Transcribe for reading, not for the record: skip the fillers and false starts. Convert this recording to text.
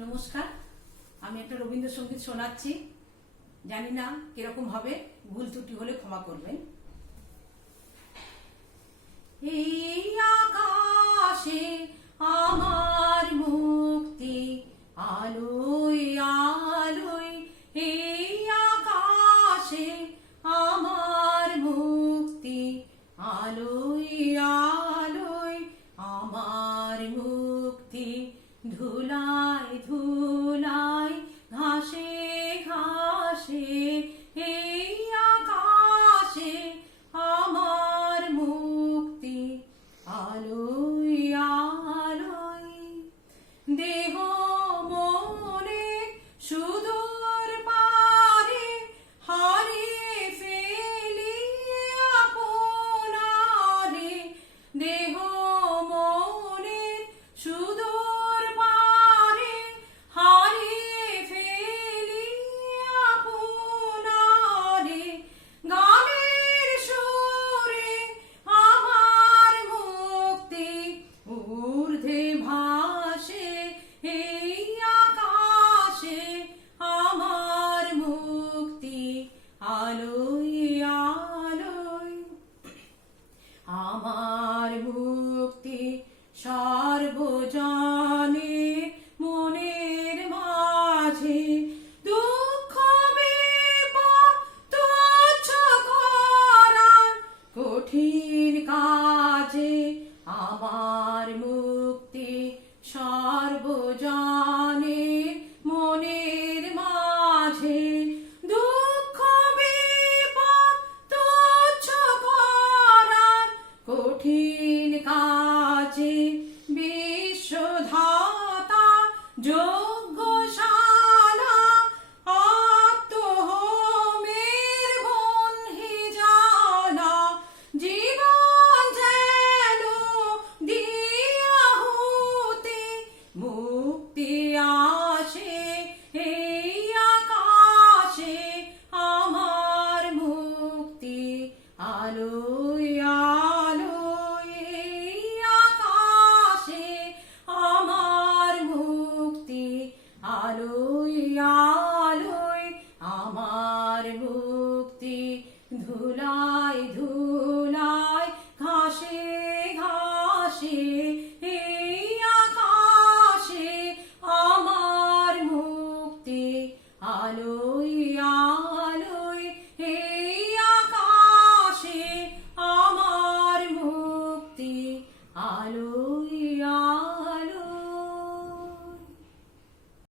নমস্কার, আমি একটা রবীন্দ্রসঙ্গীত শোনাচ্ছি। জানি না কিরকম হবে, ভুল ত্রুটি হলে ক্ষমা করবেন। এই আকাশে আমার মুক্তি, আলোয় আলোয় এই আকাশে আমার মুক্তি, আলোয় আলোয় আমার মুক্তি, ধুলায় ধুলায় ঘাসে ঘাসে এই আকাশে আমার মুক্তি, আলোয় আলোয় দেহ মনে সুদূর পারে হারিয়ে ফেলি আপনারে, দেহ মনে সুদূর পারে হারিয়ে ফেলি আপনারে, গানের সুরে আমার মুক্তি, ঊর্ধ্বে ভাসে এই আকাশে আমার মুক্তি, আলোয় আলোয় আমার মুক্তি, সর্বজনে মনের মাঝে দুঃখ বিপদ তুচ্ছ করার কঠিন কাজে, আমার মুক্তি সর্বজনে মনের মাঝে দুঃখ বিপদ তুচ্ছ করার কঠিন কাজে, বিশ্বধাতা